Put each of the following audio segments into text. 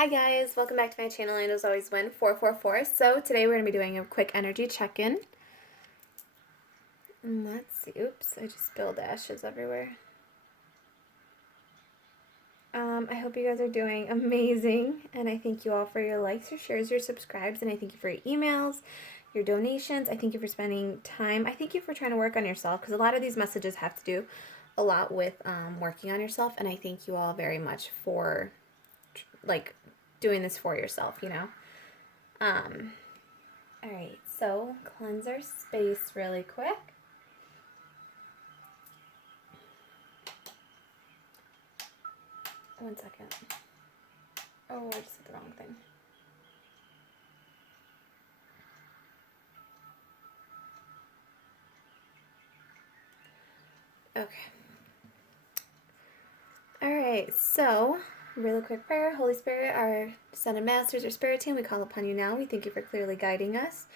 Hi guys, welcome back to my channel, and as always, Win 444. So today we're going to be doing a quick energy check-in. And let's see, oops, I just spilled ashes everywhere. I hope you guys are doing amazing, and I thank you all for your likes, your shares, your subscribes, and I thank you for your emails, your donations. I thank you for spending time. I thank you for trying to work on yourself, because a lot of these messages have to do a lot with working on yourself, and I thank you all very much for doing this for yourself, you know. All right, so cleanse our space really quick. One second. Oh, I just did the wrong thing. Okay. All right, so really quick prayer. Holy Spirit, our Descended Masters, our Spirit Team, we call upon you now. We thank you for clearly guiding us.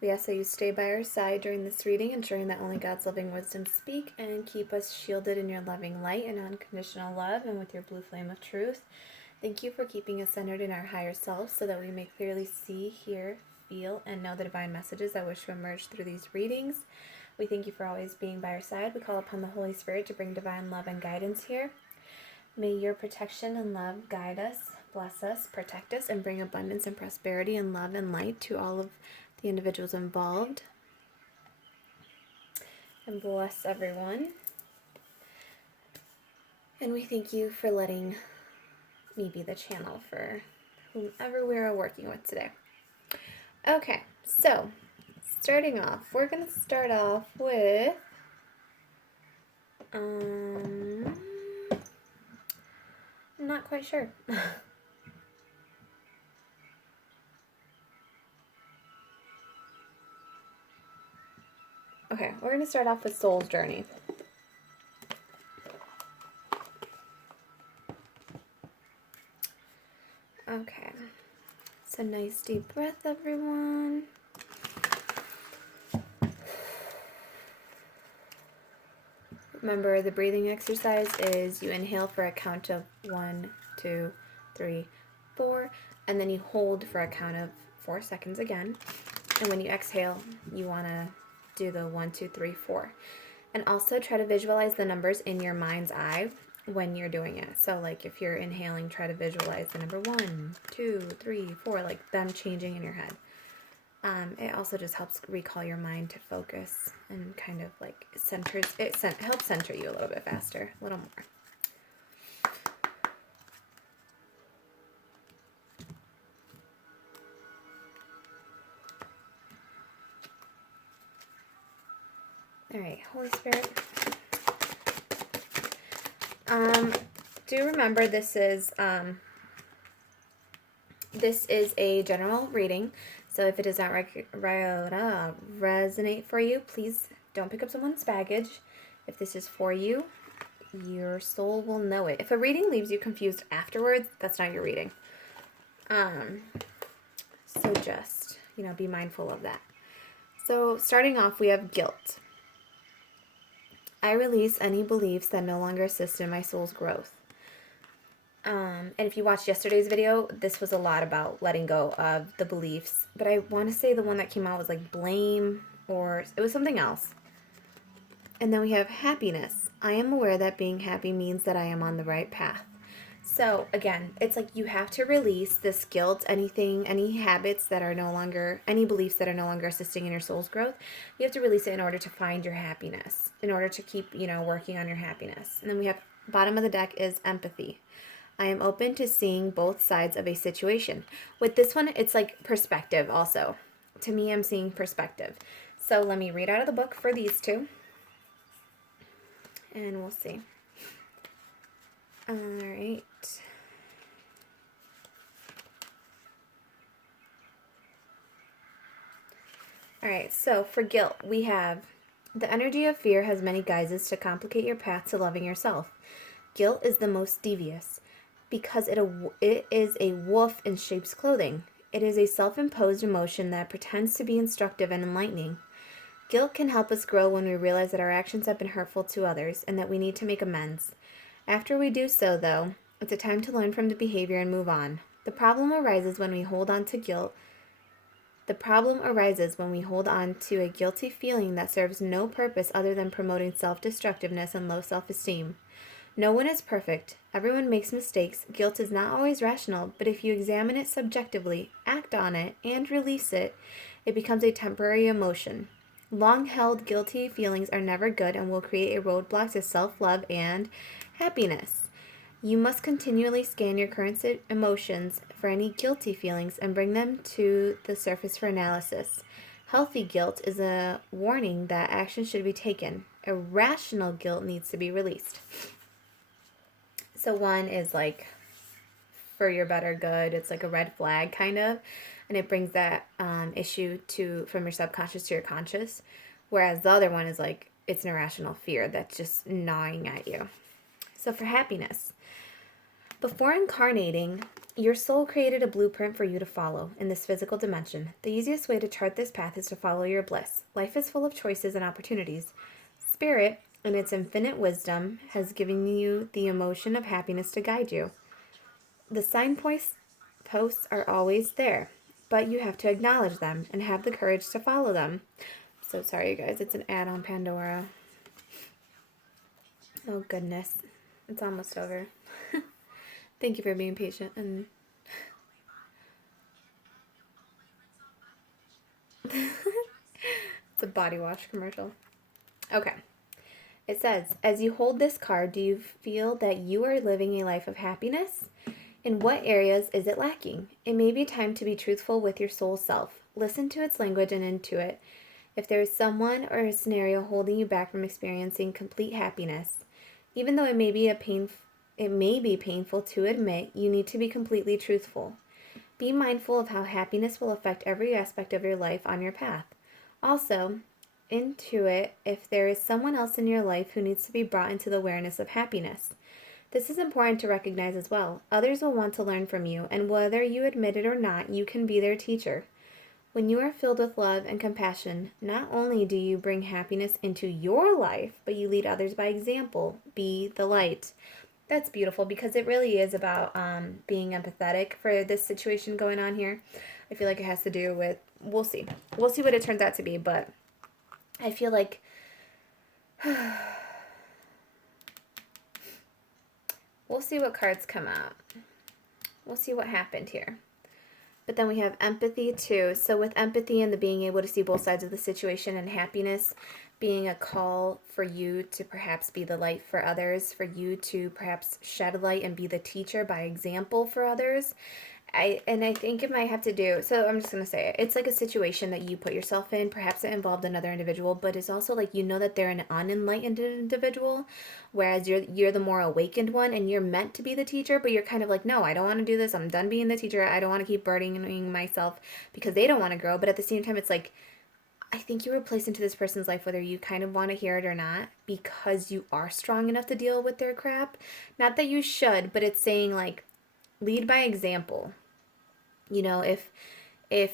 We ask that you stay by our side during this reading, ensuring that only God's loving wisdom speak, and keep us shielded in your loving light and unconditional love, and with your blue flame of truth. Thank you for keeping us centered in our higher self so that we may clearly see, hear, feel, and know the divine messages that wish to emerge through these readings. We thank you for always being by our side. We call upon the Holy Spirit to bring divine love and guidance here. May your protection and love guide us, bless us, protect us, and bring abundance and prosperity and love and light to all of the individuals involved. And bless everyone. And we thank you for letting me be the channel for whomever we are working with today. Okay, so starting off, we're going to start off with I'm not quite sure. Okay, we're going to start off with Soul's Journey. Okay, so nice deep breath, everyone. Remember, the breathing exercise is you inhale for a count of 1, 2, 3, 4, and then you hold for a count of 4 seconds again. And when you exhale, you want to do the 1, 2, 3, 4. And also try to visualize the numbers in your mind's eye when you're doing it. So like if you're inhaling, try to visualize the number 1, 2, 3, 4, like them changing in your head. It also just helps recall your mind to focus and kind of like helps center you a little bit faster, a little more. All right, Holy Spirit. Do remember this is a general reading. So if it does not resonate for you, please don't pick up someone's baggage. If this is for you, your soul will know it. If a reading leaves you confused afterwards, that's not your reading. So just, be mindful of that. So starting off, we have guilt. I release any beliefs that no longer assist in my soul's growth. And if you watched yesterday's video, this was a lot about letting go of the beliefs. But I want to say the one that came out was like blame, or it was something else. And then we have happiness. I am aware that being happy means that I am on the right path. So again, it's like you have to release this guilt, any habits that are no longer, any beliefs that are no longer assisting in your soul's growth. You have to release it in order to find your happiness, in order to keep, working on your happiness. And then we have, bottom of the deck is empathy. I am open to seeing both sides of a situation. With this one, it's like perspective also. To me, I'm seeing perspective. So let me read out of the book for these two. And we'll see. All right. All right, so for guilt, we have the energy of fear has many guises to complicate your path to loving yourself. Guilt is the most devious because it is a wolf in sheep's clothing. It is a self-imposed emotion that pretends to be instructive and enlightening. Guilt can help us grow when we realize that our actions have been hurtful to others and that we need to make amends. After we do so, though, it's a time to learn from the behavior and move on. The problem arises when we hold on to guilt. The problem arises when we hold on to a guilty feeling that serves no purpose other than promoting self-destructiveness and low self-esteem. No one is perfect. Everyone makes mistakes. Guilt is not always rational, but if you examine it subjectively, act on it, and release it, it becomes a temporary emotion. Long-held guilty feelings are never good and will create a roadblock to self-love and happiness. You must continually scan your current emotions for any guilty feelings and bring them to the surface for analysis. Healthy guilt is a warning that action should be taken. Irrational guilt needs to be released. So one is like for your better good. It's like a red flag kind of, and it brings that issue from your subconscious to your conscious. Whereas the other one is like it's an irrational fear that's just gnawing at you. So for happiness, before incarnating, your soul created a blueprint for you to follow in this physical dimension. The easiest way to chart this path is to follow your bliss. Life is full of choices and opportunities. Spirit, in its infinite wisdom, has given you the emotion of happiness to guide you. The signposts are always there, but you have to acknowledge them and have the courage to follow them. So sorry, you guys. It's an ad on Pandora. Oh, goodness. It's almost over. Thank you for being patient. And it's a body wash commercial. Okay. It says, as you hold this card, do you feel that you are living a life of happiness? In what areas is it lacking? It may be time to be truthful with your soul self. Listen to its language and intuit. If there is someone or a scenario holding you back from experiencing complete happiness, even though it may be painful to admit, you need to be completely truthful. Be mindful of how happiness will affect every aspect of your life on your path. Also, intuit if there is someone else in your life who needs to be brought into the awareness of happiness. This is important to recognize as well. Others will want to learn from you, and whether you admit it or not, you can be their teacher. When you are filled with love and compassion, not only do you bring happiness into your life, but you lead others by example. Be the light. That's beautiful because it really is about being empathetic for this situation going on here. I feel like it has to do with, we'll see. We'll see what it turns out to be, but I feel like we'll see what cards come out. We'll see what happened here. But then we have empathy too. So with empathy and the being able to see both sides of the situation and happiness being a call for you to perhaps be the light for others, for you to perhaps shed light and be the teacher by example for others. I think it might have to do, so I'm just going to say it. It's like a situation that you put yourself in. Perhaps it involved another individual, but it's also like you know that they're an unenlightened individual, whereas you're the more awakened one and you're meant to be the teacher, but you're kind of like, no, I don't want to do this. I'm done being the teacher. I don't want to keep burdening myself because they don't want to grow. But at the same time, it's like, I think you were placed into this person's life whether you kind of want to hear it or not because you are strong enough to deal with their crap. Not that you should, but it's saying like, lead by example. You know, if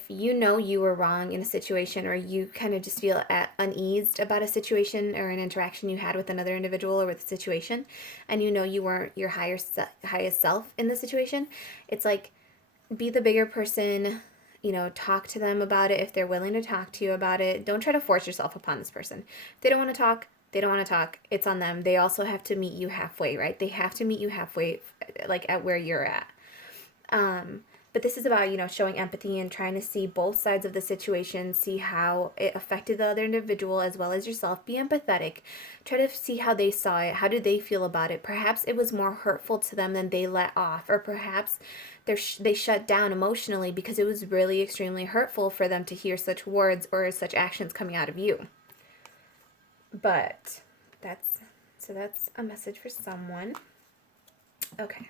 you know you were wrong in a situation or you kind of just feel uneased about a situation or an interaction you had with another individual or with a situation, and you know you weren't your highest self in the situation, it's like be the bigger person, you know, talk to them about it if they're willing to talk to you about it. Don't try to force yourself upon this person. If they don't want to talk, they don't want to talk. It's on them. They also have to meet you halfway, right? They have to meet you halfway, like at where you're at. But this is about, you know, showing empathy and trying to see both sides of the situation, see how it affected the other individual as well as yourself. Be empathetic. Try to see how they saw it. How did they feel about it? Perhaps it was more hurtful to them than they let off, or perhaps they shut down emotionally because it was really extremely hurtful for them to hear such words or such actions coming out of you. But that's a message for someone. Okay.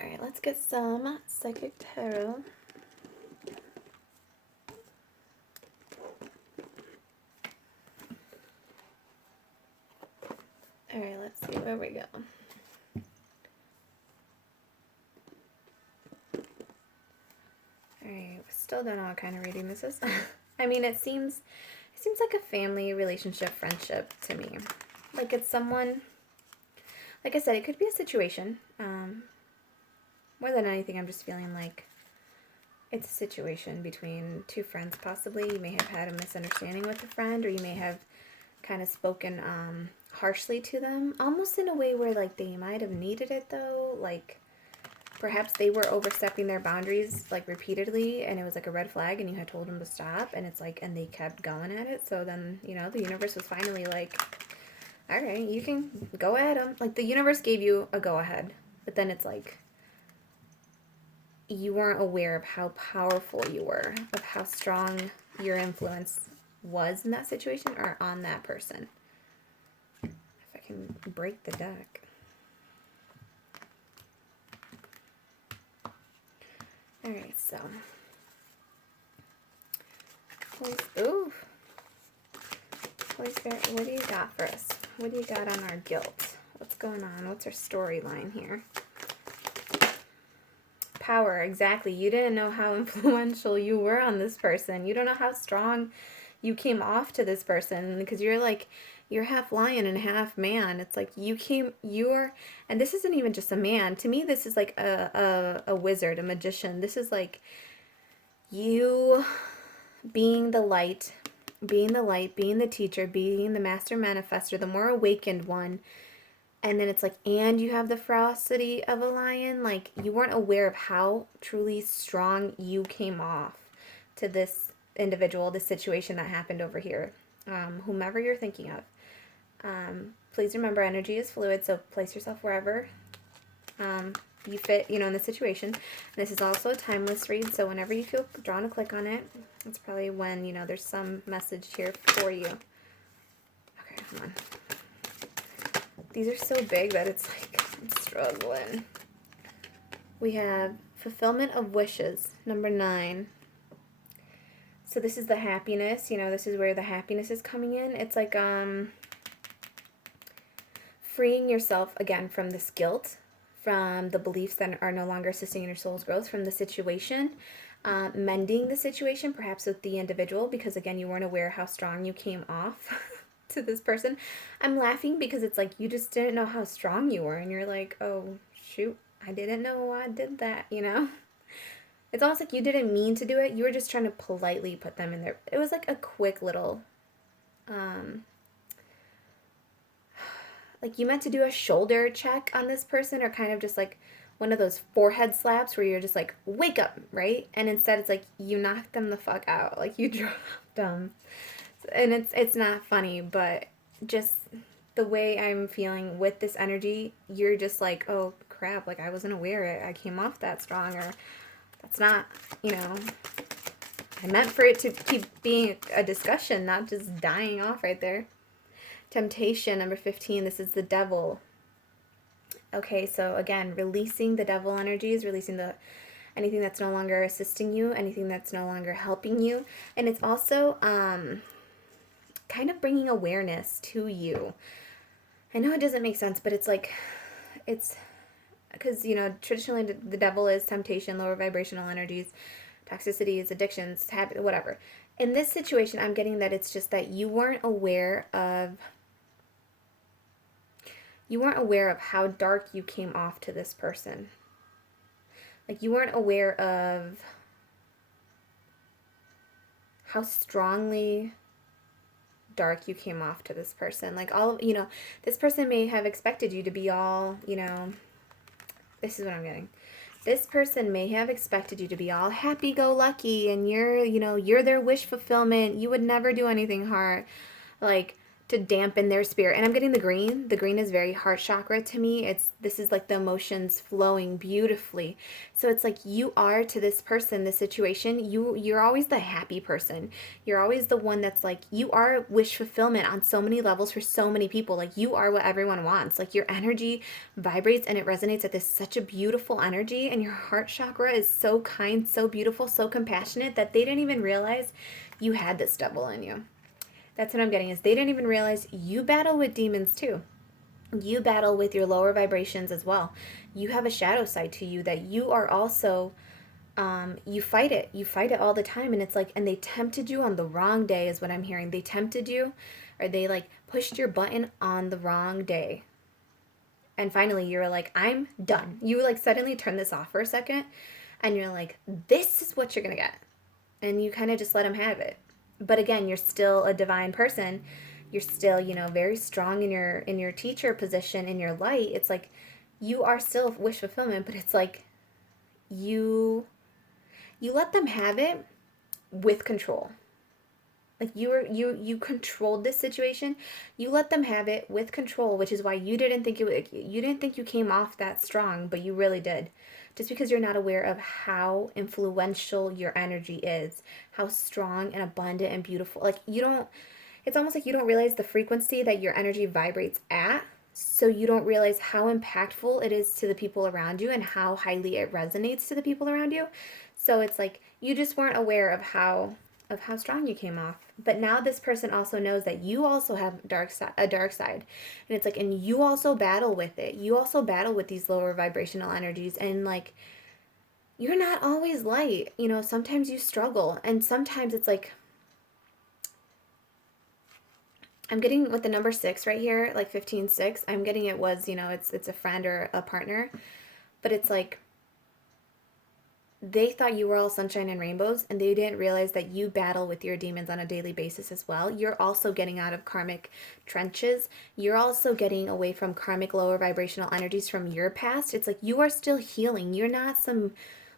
All right, let's get some Psychic Tarot. All right, let's see where we go. All right, still don't know what kind of reading this is. I mean, it seems like a family relationship, friendship to me. Like it's someone, like I said, it could be a situation. more than anything, I'm just feeling like it's a situation between two friends, possibly. You may have had a misunderstanding with a friend, or you may have kind of spoken harshly to them, almost in a way where, like, they might have needed it, though. Like, perhaps they were overstepping their boundaries, like, repeatedly, and it was, like, a red flag, and you had told them to stop, and it's, like, and they kept going at it. So then, you know, the universe was finally like, all right, you can go at them. Like, the universe gave you a go-ahead, but then it's, like, you weren't aware of how powerful you were, of how strong your influence was in that situation or on that person. If I can break the deck. Alright, so. Ooh. Holy Spirit, what do you got for us? What do you got on our guilt? What's going on? What's our storyline here? Power, exactly. You didn't know how influential you were on this person. You don't know how strong you came off to this person, because you're half lion and half man. It's like and this isn't even just a man. To me, this is like a wizard, a magician. This is like you being the light, being the teacher, being the master manifester, the more awakened one. And then it's like, and you have the ferocity of a lion. Like, you weren't aware of how truly strong you came off to this individual, this situation that happened over here. Whomever you're thinking of. Please remember, energy is fluid, so place yourself wherever you fit, in the situation. And this is also a timeless read, so whenever you feel drawn to click on it, that's probably when, there's some message here for you. Okay, hold on. These are so big that it's like I'm struggling. We have fulfillment of wishes, number 9. So this is the happiness, this is where the happiness is coming in. It's like freeing yourself again from this guilt, from the beliefs that are no longer assisting in your soul's growth, from the situation, mending the situation, perhaps with the individual, because again, you weren't aware how strong you came off to this person. I'm laughing because it's like you just didn't know how strong you were, and you're like, oh shoot, I didn't know I did that. It's almost like you didn't mean to do it. You were just trying to politely put them in there. It was like a quick little like you meant to do a shoulder check on this person, or kind of just like one of those forehead slaps where you're just like, wake up, right? And instead it's like you knocked them the fuck out, like you dropped them. And it's not funny, but just the way I'm feeling with this energy, you're just like, oh crap, like I wasn't aware I came off that strong, or that's not, I meant for it to keep being a discussion, not just dying off right there. Temptation, number 15, this is the devil. Okay, so again, releasing the devil energies, releasing anything that's no longer assisting you, anything that's no longer helping you. And it's also kind of bringing awareness to you. I know it doesn't make sense, but it's like, it's because, traditionally the devil is temptation, lower vibrational energies, toxicities, addictions, habit, whatever. In this situation, I'm getting that it's just that you weren't aware of how dark you came off to this person. Like, you weren't aware of how strongly dark you came off to this person. Like, this person may have expected you to be all, this is what I'm getting. This person may have expected you to be all happy-go-lucky, and you're their wish fulfillment. You would never do anything hard, like, to dampen their spirit. And I'm getting the green. The green is very heart chakra to me. This is like the emotions flowing beautifully. So it's like you are to this person, this situation, you're always the happy person. You're always the one that's like, you are wish fulfillment on so many levels for so many people. Like, you are what everyone wants. Like, your energy vibrates and it resonates at this such a beautiful energy, and your heart chakra is so kind, so beautiful, so compassionate that they didn't even realize you had this devil in you. That's what I'm getting, is they didn't even realize you battle with demons too. You battle with your lower vibrations as well. You have a shadow side to you that you are also, you fight it. You fight it all the time. And it's like, and they tempted you on the wrong day is what I'm hearing. They tempted you, or they like pushed your button on the wrong day. And finally you're like, I'm done. You like suddenly turn this off for a second and you're like, this is what you're going to get. And you kind of just let them have it. But again, you're still a divine person. You're still, very strong in your teacher position, in your light. It's like you are still wish fulfillment, but it's like you let them have it with control. Like you controlled this situation. You let them have it with control, which is why you didn't think you came off that strong, but you really did. Just because you're not aware of how influential your energy is, how strong and abundant and beautiful. Like it's almost like you don't realize the frequency that your energy vibrates at. So you don't realize how impactful it is to the people around you and how highly it resonates to the people around you. So it's like you just weren't aware of how strong you came off. But now this person also knows that you also have a dark side. And it's like, and you also battle with it. You also battle with these lower vibrational energies. And like, you're not always light. Sometimes you struggle. And sometimes it's like, I'm getting with the number 6 right here, like 15-6. I'm getting it was, it's a friend or a partner. But it's like, they thought you were all sunshine and rainbows, and they didn't realize that you battle with your demons on a daily basis as well. You're also getting out of karmic trenches. You're also getting away from karmic lower vibrational energies from your past. It's like you are still healing. You're not some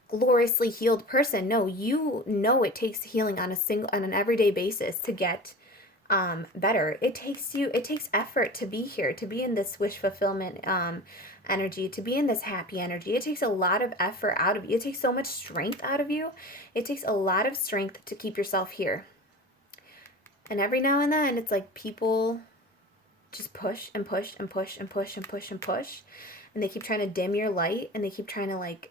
gloriously healed person. No, it takes healing on an everyday basis to get better. It takes effort to be here, to be in this wish fulfillment energy, to be in this happy energy. It takes a lot of effort out of you. It takes so much strength out of you. It takes a lot of strength to keep yourself here. And every now and then it's like people just push and push and push and push and push and push, and they keep trying to dim your light, and they keep trying to like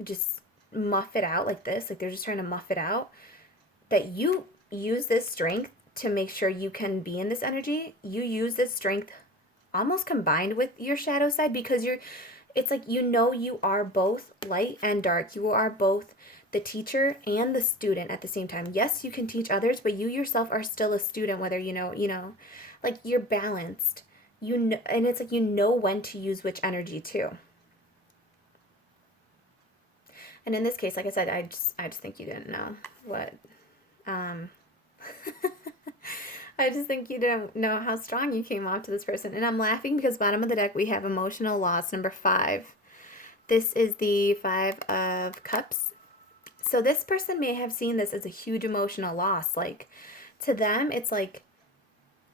just muff it out like this. Like they're just trying to muff it out. That you use this strength to make sure you can be in this energy. You use this strength almost combined with your shadow side, because it's like you are both light and dark. You are both the teacher and the student at the same time. Yes, you can teach others, but you yourself are still a student, whether like you're balanced. And it's like when to use which energy too. And in this case, like I said, I just think you didn't know what I just think you didn't know how strong you came off to this person. And I'm laughing because bottom of the deck we have emotional loss, number 5. This is the 5 of Cups. So this person may have seen this as a huge emotional loss. Like to them, it's like,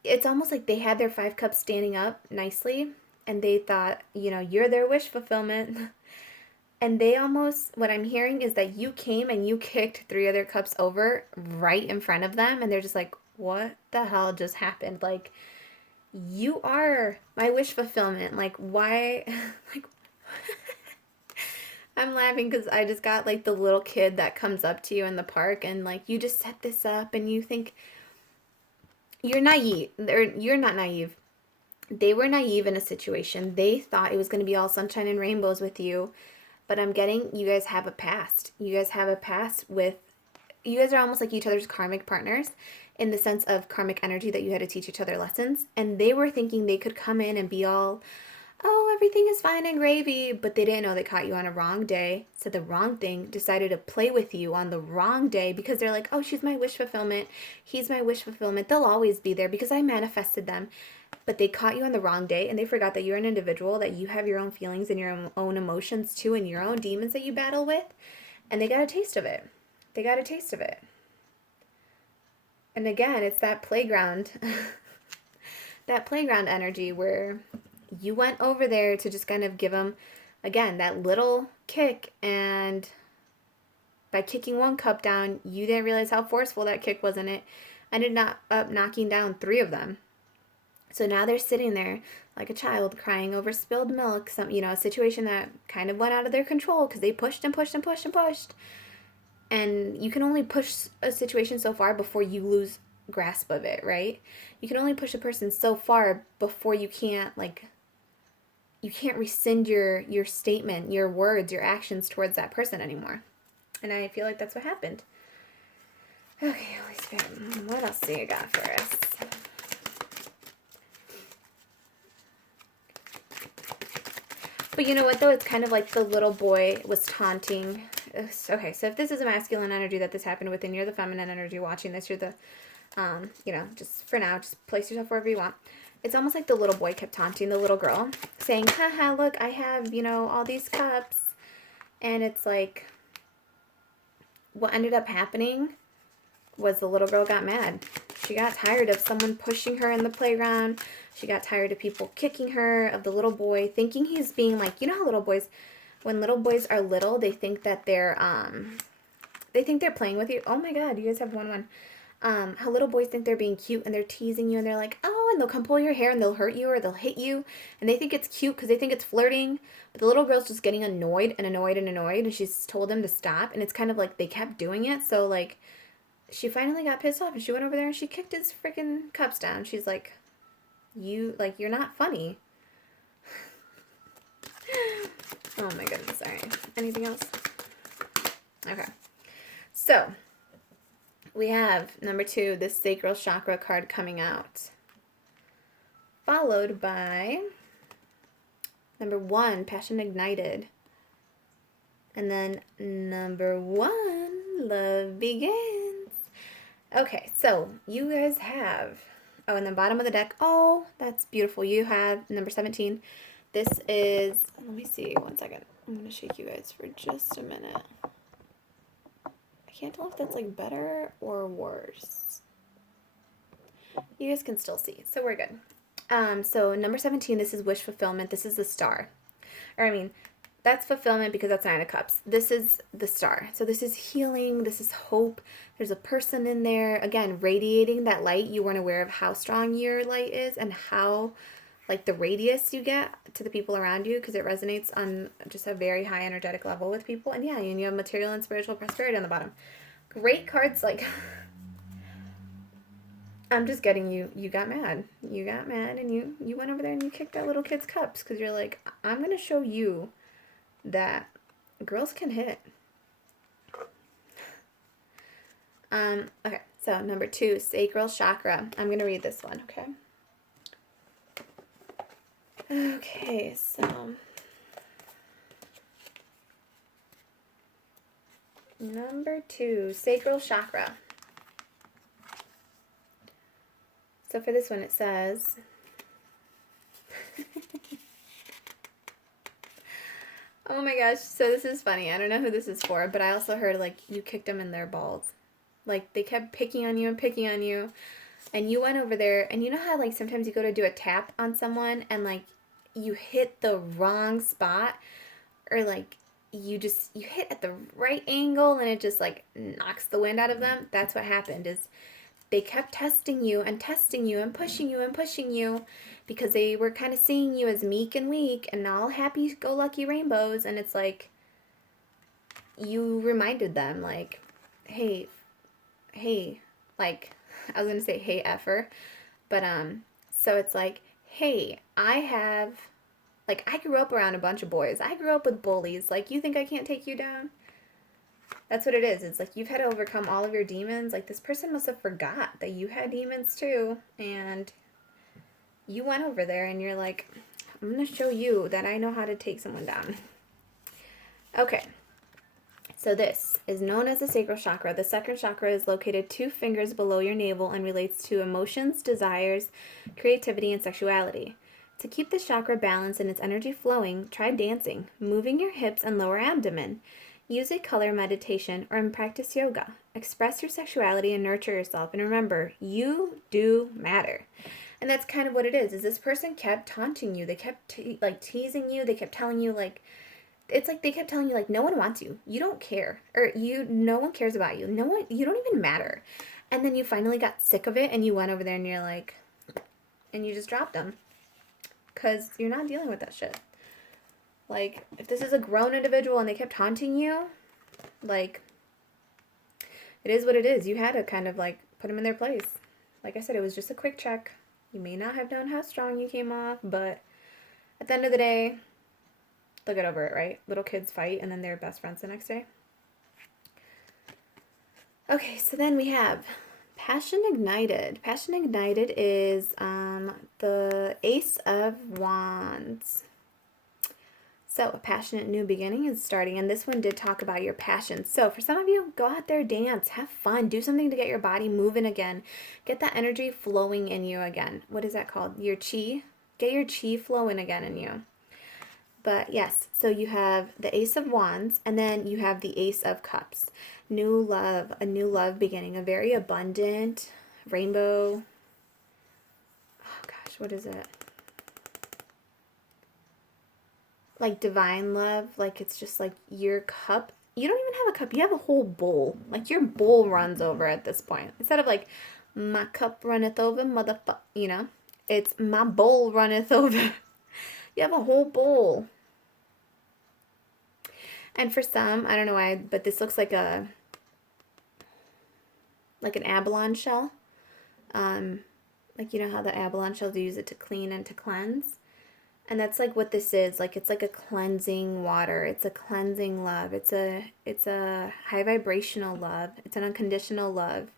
it's almost like they had their 5 cups standing up nicely and they thought, you're their wish fulfillment. And they almost, what I'm hearing is that you came and you kicked 3 other cups over right in front of them. And they're just like, what the hell just happened? Like, you are my wish fulfillment. Like, why? Like, I'm laughing because I just got like the little kid that comes up to you in the park and like, you just set this up and you think you're naive. You're not naive. They were naive in a situation. They thought it was going to be all sunshine and rainbows with you. But I'm getting, you guys have a past. You guys have a past with, you guys are almost like each other's karmic partners in the sense of karmic energy that you had to teach each other lessons. And they were thinking they could come in and be all, oh, everything is fine and gravy. But they didn't know they caught you on a wrong day, said the wrong thing, decided to play with you on the wrong day because they're like, oh, she's my wish fulfillment. He's my wish fulfillment. They'll always be there because I manifested them. But they caught you on the wrong day and they forgot that you're an individual, that you have your own feelings and your own emotions too and your own demons that you battle with. And they got a taste of it. They got a taste of it. And again, it's that playground, that playground energy where you went over there to just kind of give them, again, that little kick. And by kicking 1 cup down, you didn't realize how forceful that kick was, and it ended up knocking down 3 of them. So now they're sitting there like a child crying over spilled milk, a situation that kind of went out of their control because they pushed and pushed and pushed and pushed. And you can only push a situation so far before you lose grasp of it, right? You can only push a person so far before you can't rescind your statement, your words, your actions towards that person anymore. And I feel like that's what happened. Okay, Holy Spirit, what else do you got for us? But you know what, though? It's kind of like the little boy was taunting. Okay, so if this is a masculine energy that this happened with, and you're the feminine energy watching this, you're the, just for now, just place yourself wherever you want. It's almost like the little boy kept taunting the little girl, saying, haha, look, I have, all these cups. And it's like, what ended up happening was the little girl got mad. She got tired of someone pushing her in the playground. She got tired of people kicking her, of the little boy, thinking he's being like, how little boys, when little boys are little, they think that they're playing with you. Oh my God, you guys have one. How little boys think they're being cute and they're teasing you and they're like, oh, and they'll come pull your hair and they'll hurt you or they'll hit you. And they think it's cute because they think it's flirting. But the little girl's just getting annoyed and she's told them to stop. And it's kind of like they kept doing it. So like, she finally got pissed off and she went over there and she kicked his freaking cups down. She's like, you're not funny. Oh my goodness. All right. Anything else? Okay. So, we have number 2, this sacral chakra card coming out. Followed by number 1, passion ignited. And then number 1, love begins. Okay, so you guys have, in the bottom of the deck, oh, that's beautiful. You have number 17. This is, let me see, one second. I'm going to shake you guys for just a minute. I can't tell if that's like better or worse. You guys can still see, so we're good. So number 17, this is wish fulfillment. This is the star. That's fulfillment because that's 9 of Cups. This is the star. So this is healing. This is hope. There's a person in there, again, radiating that light. You weren't aware of how strong your light is and how, like, the radius you get to the people around you because it resonates on just a very high energetic level with people. And yeah, and you have material and spiritual prosperity on the bottom. Great cards, like, I'm just getting you got mad. You got mad and you went over there and you kicked that little kid's cups because you're like, I'm going to show you that girls can hit. Okay, so number 2, sacral chakra. I'm going to read this one, okay? Okay, so number 2, sacral chakra. So for this one it says, oh my gosh, so this is funny. I don't know who this is for, but I also heard, like, you kicked them in their balls. Like, they kept picking on you, and you went over there, and you know how, like, sometimes you go to do a tap on someone, and, like, you hit the wrong spot, or, like, you hit at the right angle, and it just, like, knocks the wind out of them? That's what happened, is they kept testing you, and pushing you, because they were kind of seeing you as meek and weak and all happy-go-lucky rainbows, and it's like, you reminded them, like, hey, like, I was going to say, hey, effer, but, so it's like, hey, I grew up around a bunch of boys. I grew up with bullies. Like, you think I can't take you down? That's what it is. It's like, you've had to overcome all of your demons. Like, this person must have forgot that you had demons too, and you went over there and you're like, I'm going to show you that I know how to take someone down. Okay. So this is known as the sacral chakra. The second chakra is located 2 fingers below your navel and relates to emotions, desires, creativity, and sexuality. To keep the chakra balanced and its energy flowing, try dancing, moving your hips and lower abdomen. Use a color meditation or practice yoga. Express your sexuality and nurture yourself. And remember, you do matter. And that's kind of what it is this person kept taunting you. They kept teasing you. They kept telling you, like, it's like they kept telling you, like, no one wants you. You don't care. Or no one cares about you. You don't even matter. And then you finally got sick of it and you went over there and you're like, and you just dropped them. Because you're not dealing with that shit. Like, if this is a grown individual and they kept taunting you, like, it is what it is. You had to kind of, like, put them in their place. Like I said, it was just a quick check. You may not have known how strong you came off, but at the end of the day, they'll get over it, right? Little kids fight, and then they're best friends the next day. Okay, so then we have Passion Ignited. Passion Ignited is the Ace of Wands. So a passionate new beginning is starting, and this one did talk about your passion. So for some of you, go out there, dance, have fun, do something to get your body moving again. Get that energy flowing in you again. What is that called? Your chi? Get your chi flowing again in you. But yes, so you have the Ace of Wands, and then you have the Ace of Cups. New love, a new love beginning, a very abundant rainbow. Oh gosh, what is it? Like divine love, like it's just like your cup. You don't even have a cup, you have a whole bowl. Like your bowl runs over at this point. Instead of like, my cup runneth over, motherfucker, you know? It's my bowl runneth over. You have a whole bowl. And for some, I don't know why, but this looks like an abalone shell. Like, you know how the abalone shells use it to clean and to cleanse? And that's like what this is. Like, it's like a cleansing water. It's a cleansing love. It's a high vibrational love. It's an unconditional love.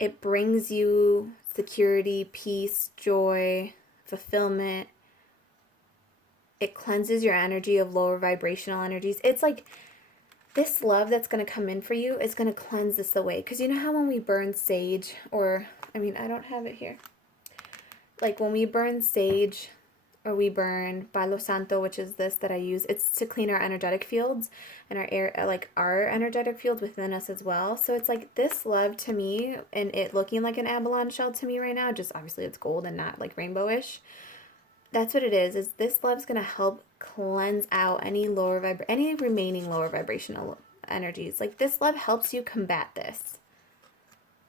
It brings you security, peace, joy, fulfillment. It cleanses your energy of lower vibrational energies. It's like this love that's going to come in for you is going to cleanse this away. Because you know how when we burn sage, or, I mean, I don't have it here. Like when we burn sage, or we burn Palo Santo, which is this that I use, it's to clean our energetic fields and our air, like our energetic fields within us as well. So it's like this love to me, and it looking like an abalone shell to me right now, just obviously it's gold and not like rainbowish. That's what it is this love's going to help cleanse out any any remaining lower vibrational energies. Like this love helps you combat this.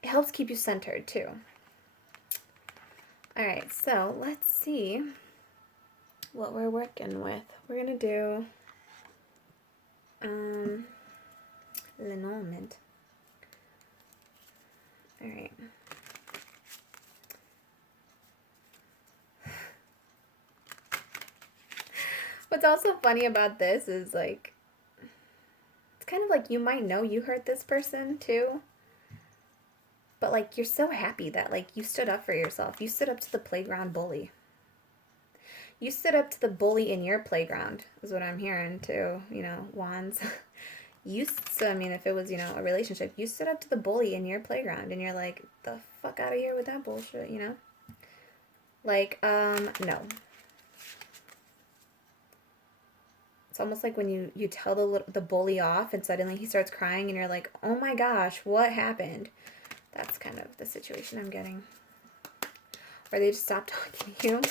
It helps keep you centered too. All right, so let's see what we're working with. We're going to do Lenormand. All right. What's also funny about this is like, it's kind of like you might know you hurt this person too. But like, you're so happy that like you stood up for yourself. You stood up to the playground bully. You stood up to the bully in your playground, is what I'm hearing too, you know, wands. So, I mean, if it was, you know, a relationship, you stood up to the bully in your playground and you're like, the fuck out of here with that bullshit, you know? Like, no. It's almost like when you tell the bully off and suddenly he starts crying and you're like, oh my gosh, what happened? That's kind of the situation I'm getting. Or they just stop talking to you.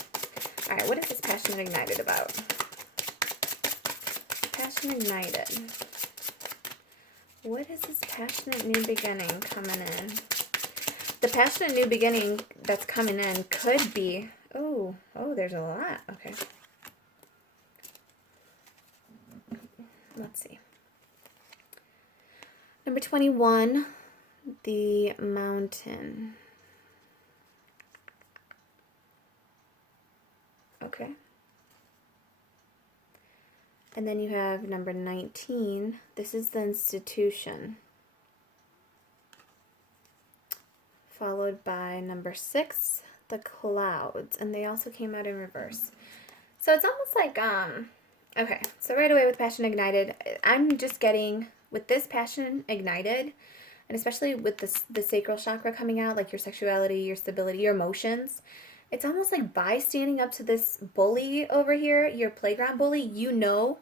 All right, what is this Passion Ignited about? Passion Ignited. What is this passionate new beginning coming in? The passionate new beginning that's coming in could be... Oh, there's a lot. Okay. Let's see. Number 21, the mountain. Okay. And then you have number 19. This is the institution. Followed by number 6, the clouds. And they also came out in reverse. So it's almost like, okay, so right away with Passion Ignited, I'm just getting, with this Passion Ignited, and especially with the sacral chakra coming out, like your sexuality, your stability, your emotions, it's almost like by standing up to this bully over here, your playground bully, you know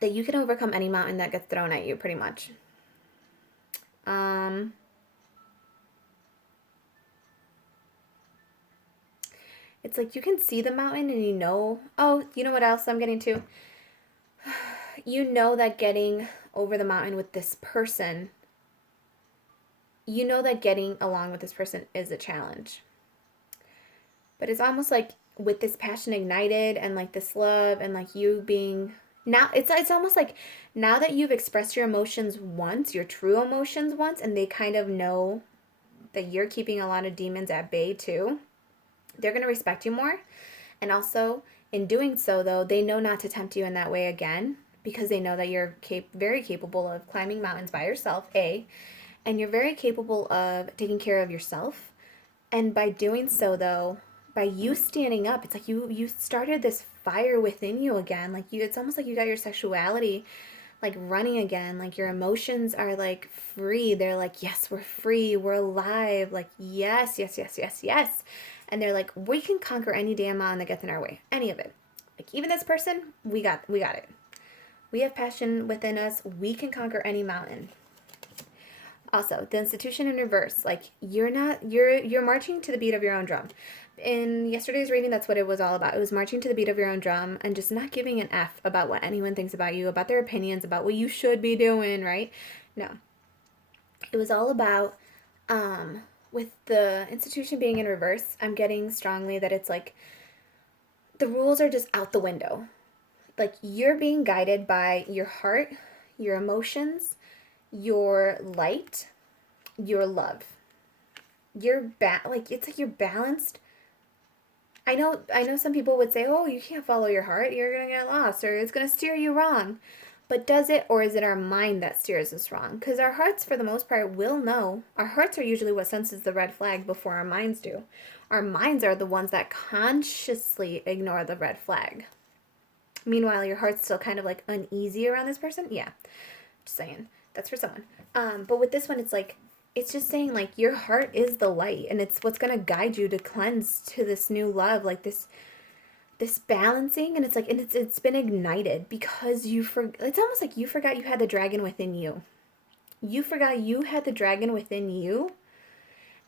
that you can overcome any mountain that gets thrown at you, pretty much. It's like you can see the mountain and you know, oh, you know what else I'm getting to? You know that getting over the mountain with this person, you know that getting along with this person is a challenge. But it's almost like with this Passion Ignited and like this love and like you being... Now, it's almost like now that you've expressed your emotions once, your true emotions once, and they kind of know that you're keeping a lot of demons at bay too, they're going to respect you more. And also, in doing so, though, they know not to tempt you in that way again because they know that you're very capable of climbing mountains by yourself, A, and you're very capable of taking care of yourself. And by doing so, though, by you standing up, it's like you started this fire within you again. Like it's almost like you got your sexuality like running again. Like your emotions are like free. They're like, yes, we're free, we're alive. Like yes, yes, yes, yes, yes. And they're like, we can conquer any damn mountain that gets in our way. Any of it. Like even this person, we got it. We have passion within us. We can conquer any mountain. Also, the institution in reverse, like you're marching to the beat of your own drum. In yesterday's reading, that's what it was all about. It was marching to the beat of your own drum and just not giving an F about what anyone thinks about you, about their opinions, about what you should be doing, right? No. It was all about, with the institution being in reverse, I'm getting strongly that it's like the rules are just out the window. Like you're being guided by your heart, your emotions, your light, your love. Like it's like you're balanced. I know some people would say, "Oh, you can't follow your heart. You're going to get lost or it's going to steer you wrong." But does it, or is it our mind that steers us wrong? Cuz our hearts for the most part will know. Our hearts are usually what senses the red flag before our minds do. Our minds are the ones that consciously ignore the red flag. Meanwhile, your heart's still kind of like uneasy around this person. Yeah. Just saying. That's for someone. But with this one, it's like, it's just saying like your heart is the light and it's what's going to guide you to cleanse to this new love, like this balancing. And it's like, and it's been ignited because it's almost like you forgot you had the dragon within you. You forgot you had the dragon within you.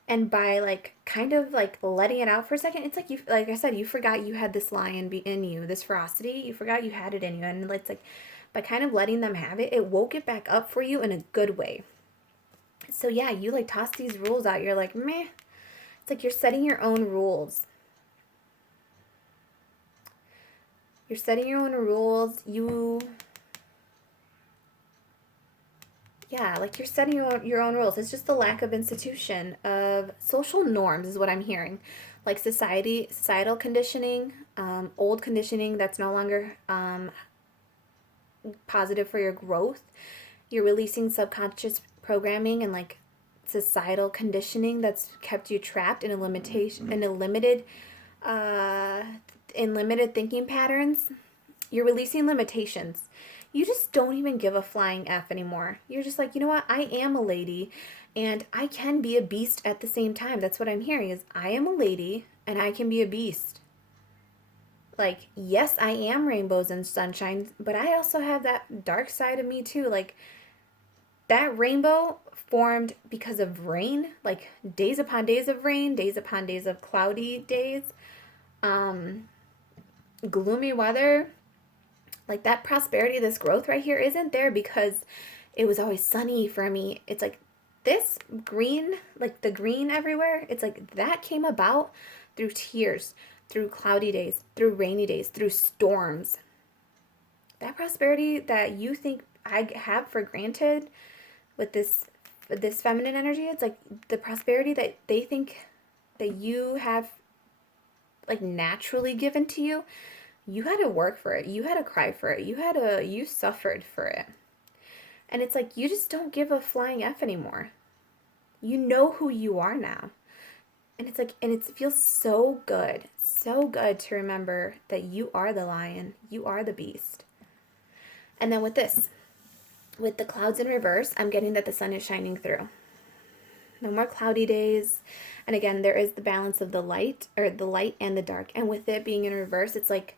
And by like kind of like letting it out for a second, it's like like I said, you forgot you had this lion in you, this ferocity. You forgot you had it in you. And it's like, by kind of letting them have it, it woke it back up for you in a good way. So yeah, you like toss these rules out. You're like, meh. It's like you're setting your own rules. You're setting your own rules. Yeah, like you're setting your own rules. It's just the lack of institution of social norms is what I'm hearing. Like societal conditioning, old conditioning that's no longer positive for your growth. You're releasing subconscious programming and like societal conditioning that's kept you trapped in limited thinking patterns. You're releasing limitations. You just don't even give a flying F anymore. You're just like, you know what? I am a lady and I can be a beast at the same time. That's what I'm hearing is I am a lady and I can be a beast. Like, yes, I am rainbows and sunshine, but I also have that dark side of me too. Like, that rainbow formed because of rain, like days upon days of rain, days upon days of cloudy days, gloomy weather. Like that prosperity, this growth right here isn't there because it was always sunny for me. It's like this green, like the green everywhere, it's like that came about through tears, through cloudy days, through rainy days, through storms. That prosperity that you think I have for granted with this feminine energy, it's like the prosperity that they think that you have like naturally given to you. You had to work for it. You had to cry for it. You suffered for it. And it's like you just don't give a flying F anymore. You know who you are now. And it's like, and it feels so good to remember that you are the lion, you are the beast. And then with the clouds in reverse, I'm getting that the sun is shining through. No more cloudy days. And again, there is the balance of the light and the dark. And with it being in reverse, it's like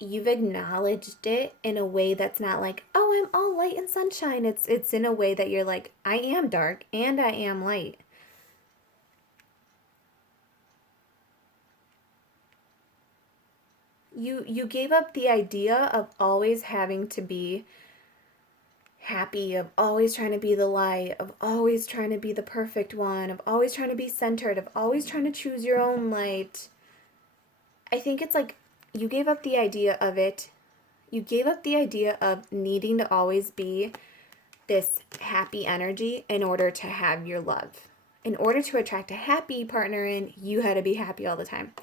you've acknowledged it in a way that's not like, oh, I'm all light and sunshine. It's in a way that you're like, I am dark and I am light. You gave up the idea of always having to be happy, of always trying to be the light, of always trying to be the perfect one, of always trying to be centered, of always trying to choose your own light. I think it's like you gave up the idea of it. You gave up the idea of needing to always be this happy energy in order to have your love. In order to attract a happy partner in, you had to be happy all the time.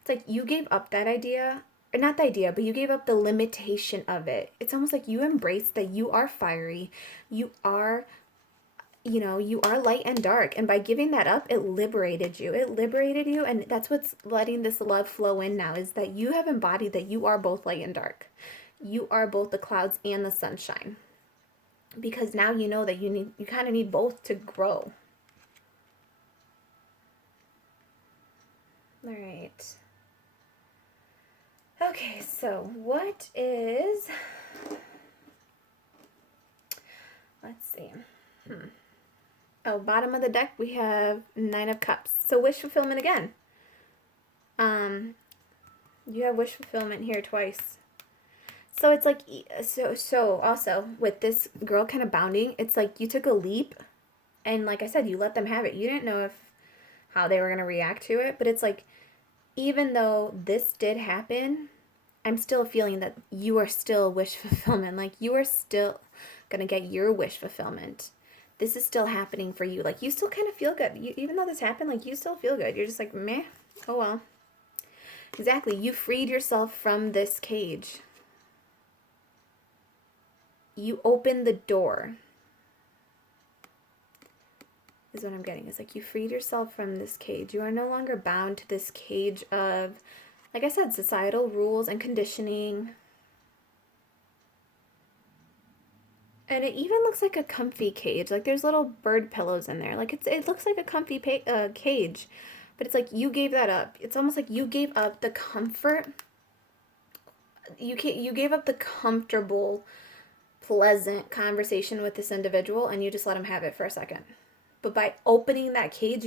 It's like you gave up that idea, or not the idea, but you gave up the limitation of it. It's almost like you embraced that you are fiery, you are you know, you are light and dark. And by giving that up, it liberated you. It liberated you. And that's what's letting this love flow in now, is that you have embodied that you are both light and dark. You are both the clouds and the sunshine. Because now you know that you kind of need both to grow. All right. Okay, so what is... Let's see. Oh, bottom of the deck, we have 9 of Cups. So wish fulfillment again. You have wish fulfillment here twice. So it's like, so also with this girl kind of bounding, it's like you took a leap, and like I said, you let them have it. You didn't know how they were going to react to it, but it's like, even though this did happen, I'm still feeling that you are still wish fulfillment. Like, you are still going to get your wish fulfillment. This is still happening for you. Like, you still kind of feel good. Even though this happened, like, you still feel good. You're just like, meh, oh well. Exactly. You freed yourself from this cage. You opened the door. Is what I'm getting. It's like you freed yourself from this cage. You are no longer bound to this cage of, like I said, societal rules and conditioning. And it even looks like a comfy cage. Like, there's little bird pillows in there. Like, it looks like a comfy cage. But it's like you gave that up. It's almost like you gave up the comfort. You gave up the comfortable, pleasant conversation with this individual, and you just let him have it for a second. But by opening that cage,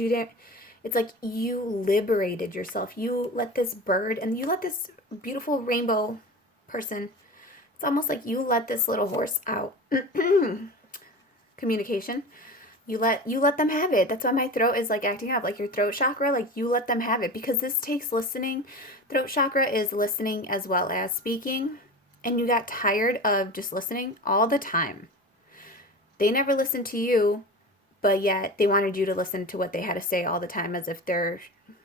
it's like you liberated yourself. You let this bird, and you let this beautiful rainbow person, it's almost like you let this little horse out. Communication. You let them have it. That's why my throat is like acting up, like your throat chakra, like you let them have it, because this takes listening. Throat chakra is listening as well as speaking, and you got tired of just listening all the time. They never listened to you, but yet they wanted you to listen to what they had to say all the time, as if their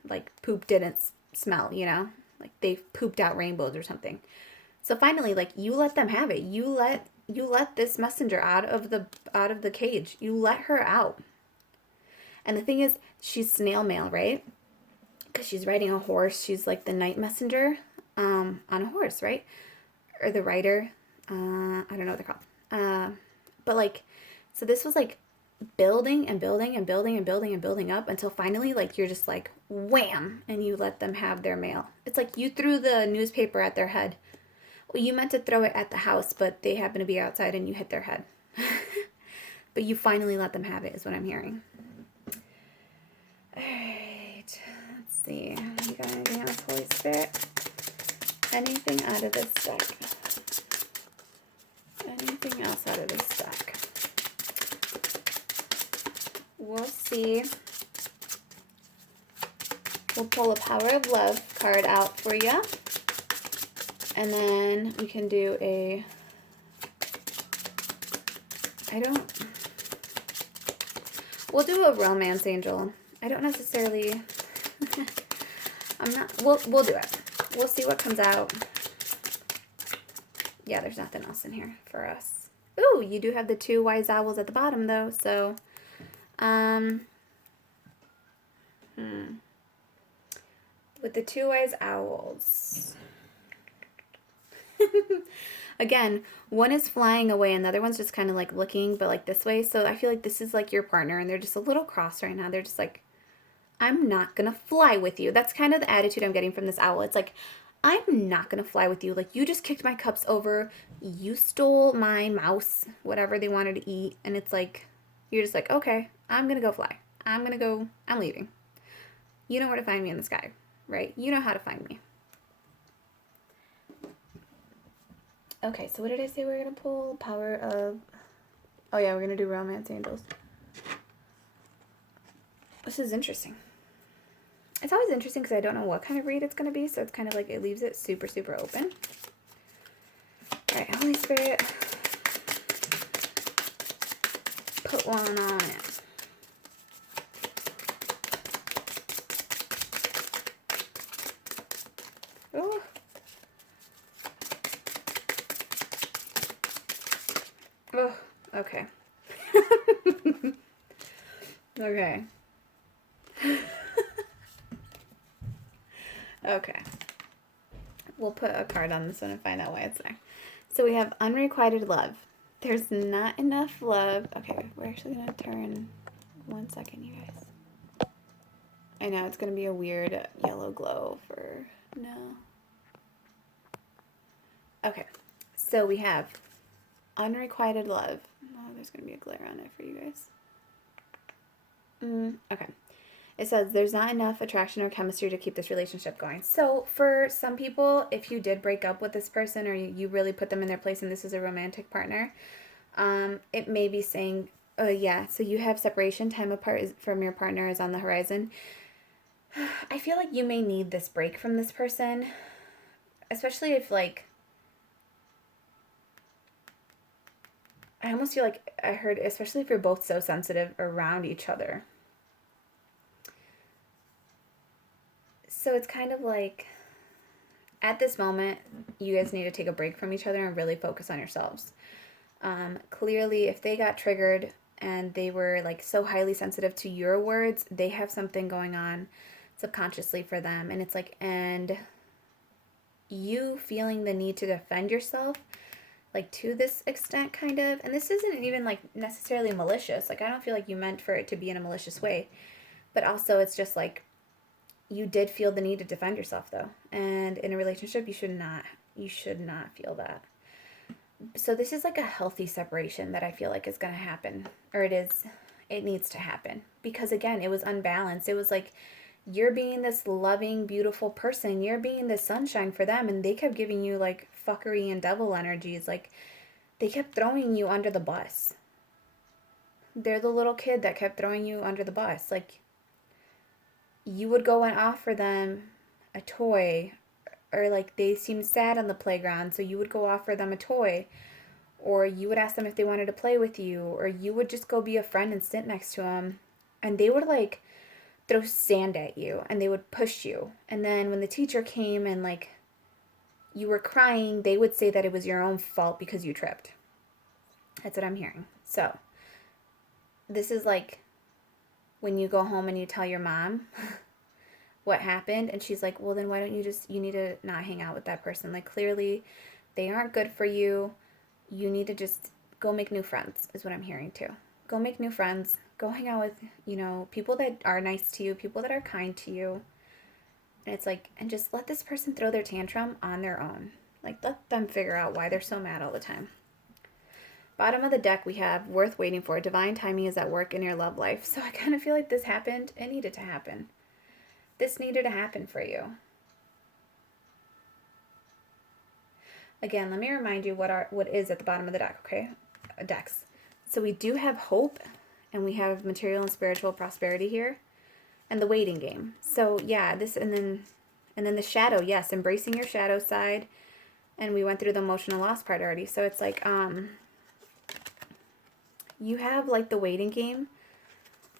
like poop didn't smell, you know, like they pooped out rainbows or something. So finally, like, you let them have it. You let this messenger out of the cage. You let her out. And the thing is, she's snail mail, right? Because she's riding a horse. She's like the night messenger on a horse, right? Or the rider. I don't know what they're called. But like, so this was like building and building and building and building and building up until finally, like, you're just like, wham, and you let them have their mail. It's like you threw the newspaper at their head. Well, you meant to throw it at the house, but they happen to be outside and you hit their head. But you finally let them have it, is what I'm hearing. All right. Let's see. You got anything else, Holy Spirit? Anything out of this deck? Anything else out of this deck? We'll see. We'll pull a Power of Love card out for you. And then we can do we'll do a romance angel. I don't necessarily, we'll do it. We'll see what comes out. Yeah, there's nothing else in here for us. Ooh, you do have the 2 wise owls at the bottom though, so, with the 2 wise owls, again, one is flying away and the other one's just kind of like looking, but like this way. So I feel like this is like your partner and they're just a little cross right now. They're just like, I'm not going to fly with you. That's kind of the attitude I'm getting from this owl. It's like, I'm not going to fly with you. Like, you just kicked my cups over. You stole my mouse, whatever they wanted to eat. And it's like, you're just like, okay, I'm going to go fly. I'm leaving. You know where to find me in the sky, right? You know how to find me. Okay, so what did I say we're going to pull? Power of... Oh, yeah, we're going to do Romance Angels. This is interesting. It's always interesting because I don't know what kind of read it's going to be, so it's kind of like it leaves it super, super open. All right, Holy Spirit, put one on it. Oh. Oh, okay. Okay. Okay. We'll put a card on this one and find out why it's there. So we have unrequited love. There's not enough love. Okay, we're actually going to turn 1 second, you guys. I know it's going to be a weird yellow glow for no. Okay, so we have unrequited love. Oh, there's going to be a glare on it for you guys. Okay. It says there's not enough attraction or chemistry to keep this relationship going. So for some people, if you did break up with this person or you really put them in their place and this is a romantic partner, it may be saying, oh yeah, so you have separation, time apart from your partner is on the horizon. I feel like you may need this break from this person, especially if like, I almost feel like I heard, especially if you're both so sensitive around each other. So it's kind of like, at this moment, you guys need to take a break from each other and really focus on yourselves. Clearly, if they got triggered and they were like so highly sensitive to your words, they have something going on subconsciously for them. And it's like, and you feeling the need to defend yourself, like to this extent, kind of. And this isn't even like necessarily malicious. Like, I don't feel like you meant for it to be in a malicious way. But also, it's just like, you did feel the need to defend yourself though. And in a relationship, you should not feel that. So this is like a healthy separation that I feel like is going to happen, or it needs to happen, because again, it was unbalanced. It was like, you're being this loving, beautiful person, you're being this sunshine for them, and they kept giving you like fuckery and devil energies. Like, they kept throwing you under the bus. They're the little kid that kept throwing you under the bus. Like, you would go and offer them a toy, or like they seemed sad on the playground, so you would go offer them a toy, or you would ask them if they wanted to play with you, or you would just go be a friend and sit next to them, and they would like throw sand at you and they would push you. And then when the teacher came and like you were crying, they would say that it was your own fault because you tripped. That's what I'm hearing. So this is like when you go home and you tell your mom what happened, and she's like, well, then why don't you need to not hang out with that person. Like, clearly they aren't good for you. You need to just go make new friends, is what I'm hearing too. Go make new friends. Go hang out with, people that are nice to you, people that are kind to you. And it's like, and just let this person throw their tantrum on their own. Like, let them figure out why they're so mad all the time. Bottom of the deck, we have worth waiting for. Divine timing is at work in your love life. So I kind of feel like this happened. It needed to happen. This needed to happen for you. Again, let me remind you what is at the bottom of the deck, okay? Decks. So we do have hope, and we have material and spiritual prosperity here, and the waiting game. So yeah, this and then the shadow. Yes, embracing your shadow side, and we went through the emotional loss part already. So it's like you have like the waiting game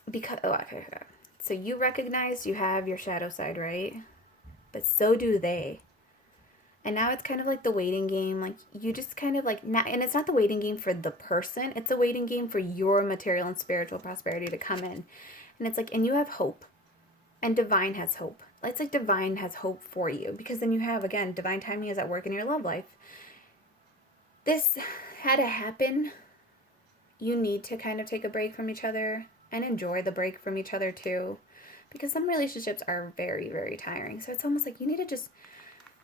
because okay. So you recognize you have your shadow side, right? But so do they. And now it's kind of like the waiting game. Like, you just kind of like, and it's not the waiting game for the person. It's a waiting game for your material and spiritual prosperity to come in. And it's like, and you have hope. And divine has hope. It's like divine has hope for you. Because then you have, again, divine timing is at work in your love life. This had to happen. You need to kind of take a break from each other and enjoy the break from each other too. Because some relationships are very, very tiring. So it's almost like you need to just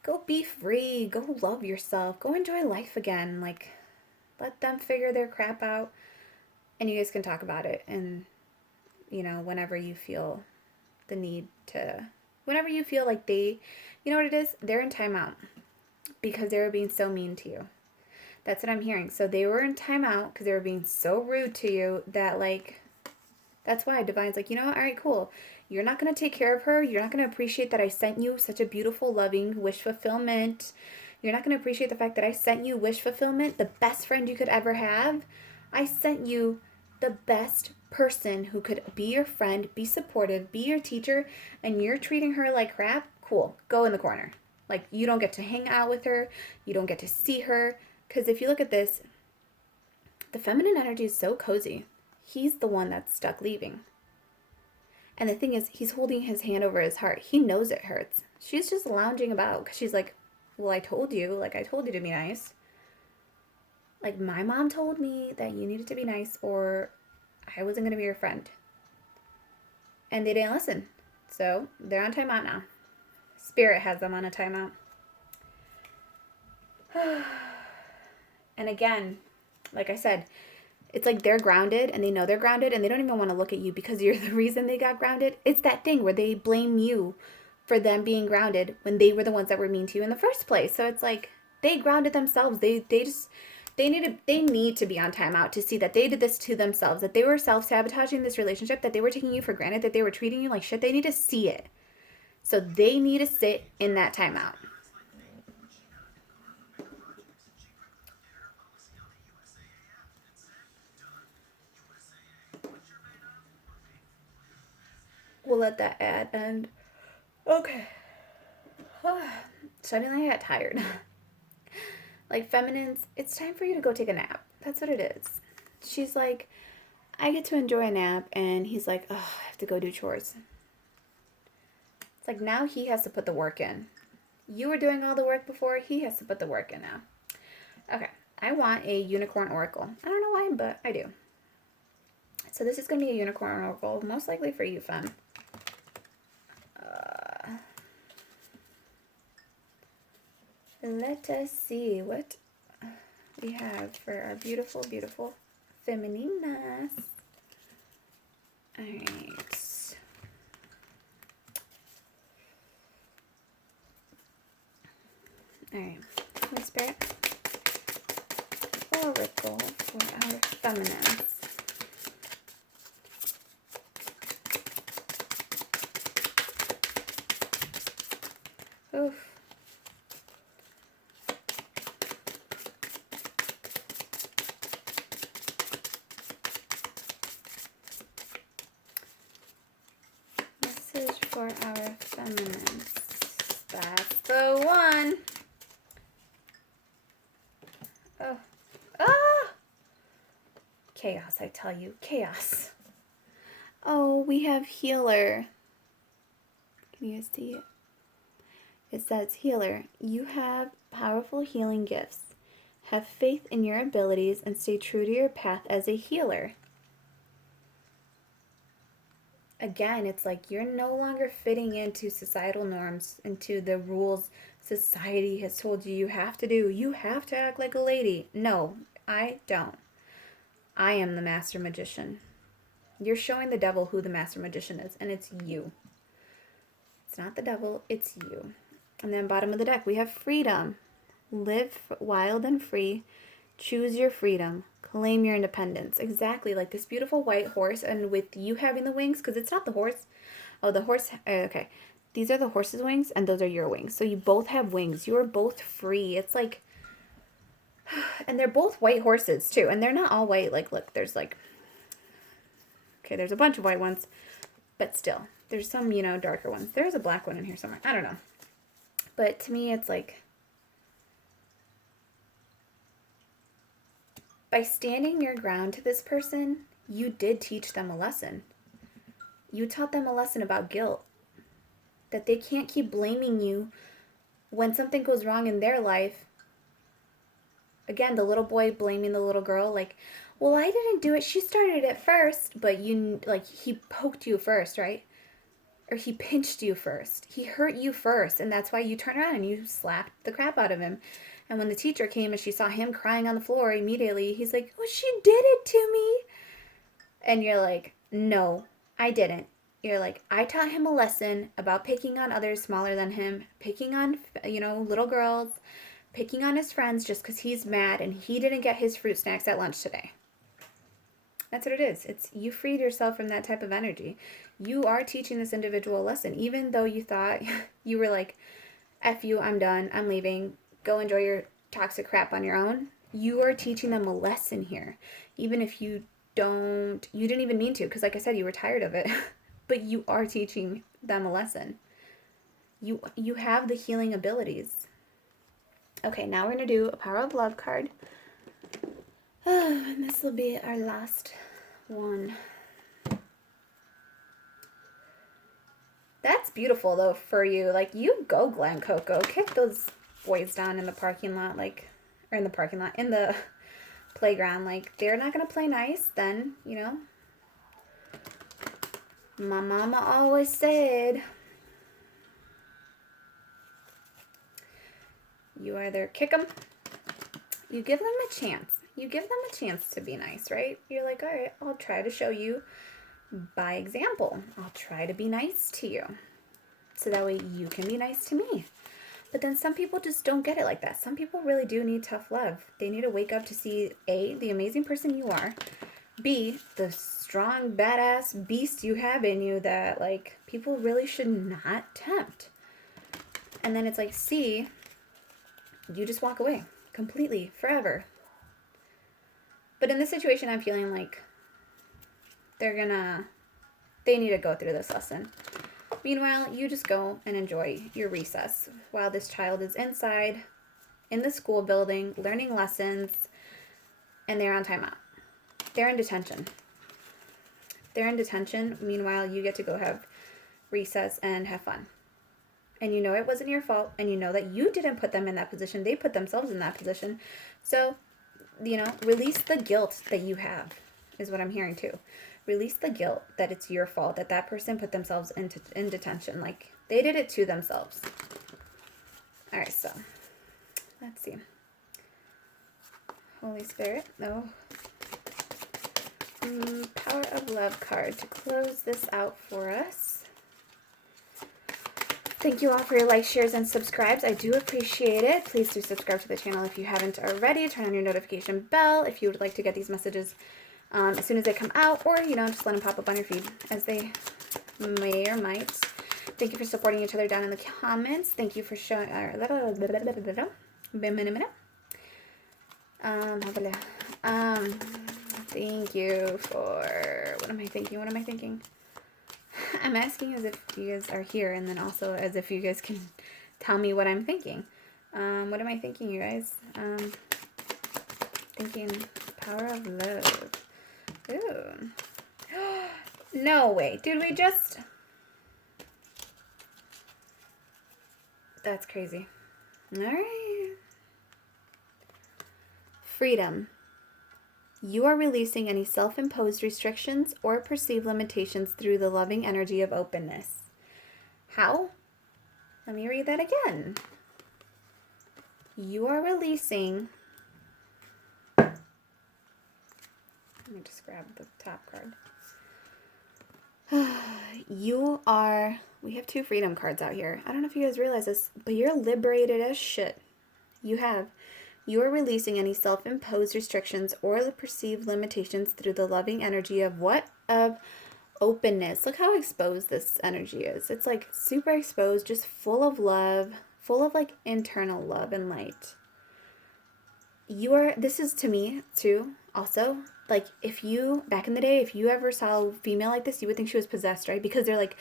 go be free. Go love yourself. Go enjoy life again. Like, let them figure their crap out. And you guys can talk about it. And, whenever you feel the need to, whenever you feel like they, you know what it is? They're in timeout. Because they were being so mean to you. That's what I'm hearing. So they were in timeout because they were being so rude to you that, like, that's why Divine's like, all right, cool. You're not going to take care of her. You're not going to appreciate that I sent you such a beautiful, loving wish fulfillment. You're not going to appreciate the fact that I sent you wish fulfillment, the best friend you could ever have. I sent you the best person who could be your friend, be supportive, be your teacher, and you're treating her like crap. Cool. Go in the corner. Like, you don't get to hang out with her. You don't get to see her. Because if you look at this, the feminine energy is so cozy. He's the one that's stuck leaving. And the thing is, he's holding his hand over his heart. He knows it hurts. She's just lounging about because she's like, well, I told you. Like, I told you to be nice. Like, my mom told me that you needed to be nice or I wasn't going to be your friend. And they didn't listen. So, they're on timeout now. Spirit has them on a timeout. And again, like I said, it's like they're grounded and they know they're grounded and they don't even want to look at you because you're the reason they got grounded. It's that thing where they blame you for them being grounded when they were the ones that were mean to you in the first place. So it's like they grounded themselves. They need to be on timeout to see that they did this to themselves, that they were self-sabotaging this relationship, that they were taking you for granted, that they were treating you like shit. They need to see it. So they need to sit in that timeout. We'll let that ad end. Okay. Suddenly I got tired. Like, feminines, it's time for you to go take a nap. That's what it is. She's like, I get to enjoy a nap, and he's like, oh, I have to go do chores. It's like, now he has to put the work in. You were doing all the work before, he has to put the work in now. Okay, I want a unicorn oracle. I don't know why, but I do. So this is going to be a unicorn oracle, most likely for you, femme. Let us see what we have for our beautiful, beautiful femininas. Alright. Alright. My spirit. Oracle for our feminines. Oof. For our feminines. That's the one. Oh. Ah! Chaos, I tell you. Chaos. Oh, we have healer. Can you guys see it? It says, healer, you have powerful healing gifts. Have faith in your abilities and stay true to your path as a healer. Again, it's like you're no longer fitting into societal norms, into the rules society has told you have to do. You have to act like a lady. No, I don't. I am the master magician. You're showing the devil who the master magician is, and it's you. It's not the devil, it's you. And then bottom of the deck, we have freedom. Live wild and free. Choose your freedom. Claim your independence. Exactly, like this beautiful white horse, and with you having the wings, because it's not the horse. Oh, the horse, okay. These are the horse's wings, and those are your wings. So you both have wings. You are both free. It's like, and they're both white horses, too. And they're not all white. Like, look, there's like, okay, there's a bunch of white ones, but still. There's some, darker ones. There's a black one in here somewhere. I don't know. But to me, it's like, by standing your ground to this person, you did teach them a lesson. You taught them a lesson about guilt. That they can't keep blaming you when something goes wrong in their life. Again, the little boy blaming the little girl, like, well, I didn't do it. She started it first, but he poked you first, right? Or he pinched you first. He hurt you first, and that's why you turned around and you slapped the crap out of him. And when the teacher came and she saw him crying on the floor, immediately he's like, oh, she did it to me. And you're like, no, I didn't. You're like, I taught him a lesson about picking on others smaller than him, picking on, little girls, picking on his friends just because he's mad and he didn't get his fruit snacks at lunch today. That's what it is. It's you freed yourself from that type of energy. You are teaching this individual a lesson, even though you thought you were like, F you, I'm done, I'm leaving. Go enjoy your toxic crap on your own. You are teaching them a lesson here. Even if you didn't even mean to, because like I said, you were tired of it. But you are teaching them a lesson. You have the healing abilities. Okay, now we're going to do a Power of Love card. Oh, and this will be our last one. beautiful though for you. Like, you go, Glen Coco. Kick those boys down in the parking lot, like, or in the parking lot, in the playground. Like, they're not gonna play nice, then, you know. My mama always said, you either kick them, you give them a chance. You give them a chance to be nice, right? You're like, all right, I'll try to show you by example. I'll try to be nice to you, so that way you can be nice to me. But then some people just don't get it like that. Some people really do need tough love. They need to wake up to see, A, the amazing person you are, B, the strong, badass beast you have in you that, like, people really should not tempt. And then it's like, C, you just walk away completely, forever. But in this situation, I'm feeling like they need to go through this lesson. Meanwhile, you just go and enjoy your recess while this child is inside in the school building learning lessons, and they're on timeout. They're in detention. Meanwhile, you get to go have recess and have fun. And you know it wasn't your fault, and you know that you didn't put them in that position. They put themselves in that position. So, you know, release the guilt that you have, is what I'm hearing too. Release the guilt that it's your fault, that that person put themselves in detention. Like, they did it to themselves. All right, so let's see. Holy Spirit, no. Power of Love card to close this out for us. Thank you all for your likes, shares, and subscribes. I do appreciate it. Please do subscribe to the channel if you haven't already. Turn on your notification bell if you would like to get these messages as soon as they come out, or, you know, just let them pop up on your feed as they may or might. Thank you for supporting each other down in the comments. Thank you for showing, thank you for, what am I thinking? I'm asking as if you guys are here, and then also as if you guys can tell me what I'm thinking. What am I thinking, you guys? Thinking Power of Love. Ooh. No way. Did we just... That's crazy. All right. Freedom. You are releasing any self-imposed restrictions or perceived limitations through the loving energy of openness. How? Let me read that again. You are releasing... Let me just grab the top card. We have 2 freedom cards out here. I don't know if you guys realize this, but you're liberated as shit. You are releasing any self-imposed restrictions or the perceived limitations through the loving energy of what? Of openness. Look how exposed this energy is. It's like super exposed, just full of love, full of like internal love and light. This is to me too, also, like, if you, back in the day, if you ever saw a female like this, you would think she was possessed, right? Because they're like,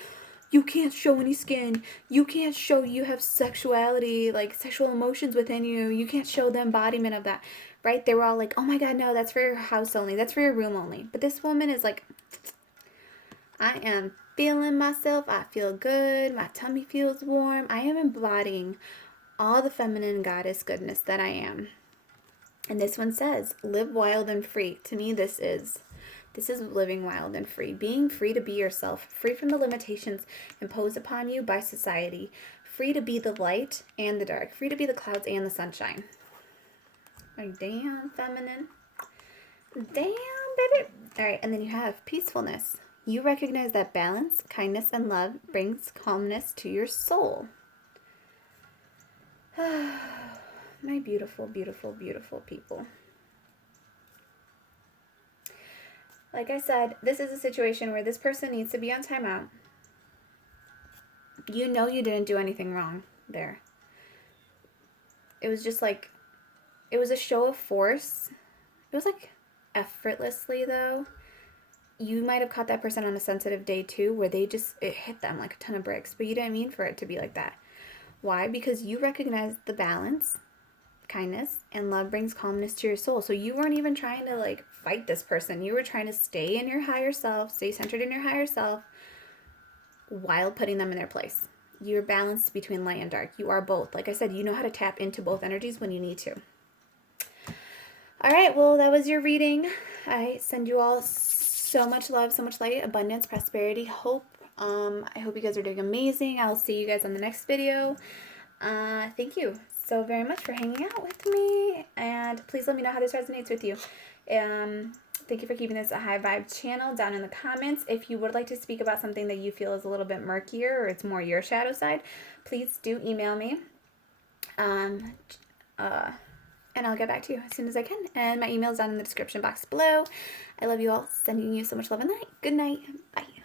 you can't show any skin. You can't show you have sexuality, like sexual emotions within you. You can't show the embodiment of that, right? They were all like, oh my God, no, that's for your house only. That's for your room only. But this woman is like, I am feeling myself. I feel good. My tummy feels warm. I am embodying all the feminine goddess goodness that I am. And this one says, live wild and free. To me, this is living wild and free. Being free to be yourself. Free from the limitations imposed upon you by society. Free to be the light and the dark. Free to be the clouds and the sunshine. Like, damn, feminine. Damn, baby. All right, and then you have peacefulness. You recognize that balance, kindness, and love brings calmness to your soul. My beautiful, beautiful, beautiful people. Like I said, this is a situation where this person needs to be on timeout. You know you didn't do anything wrong there. It was just like, it was a show of force. It was like effortlessly though. You might have caught that person on a sensitive day too, where it hit them like a ton of bricks, but you didn't mean for it to be like that. Why? Because you recognized the balance, kindness, and love brings calmness to your soul. So you weren't even trying to like fight this person. You were trying to stay in your higher self, stay centered in your higher self, while putting them in their place. You're balanced between light and dark. You are both. Like I said, you know how to tap into both energies when you need to. All right, well, that was your reading. I send you all so much love, so much light, abundance, prosperity, hope. I hope you guys are doing amazing. I'll see you guys on the next video. Thank you so very much for hanging out with me, and please let me know how this resonates with you. Thank you for keeping this a high vibe channel down in the comments. If you would like to speak about something that you feel is a little bit murkier or it's more your shadow side, please do email me. And I'll get back to you as soon as I can. And my email is down in the description box below. I love you all. Sending you so much love and light. Good night. Bye.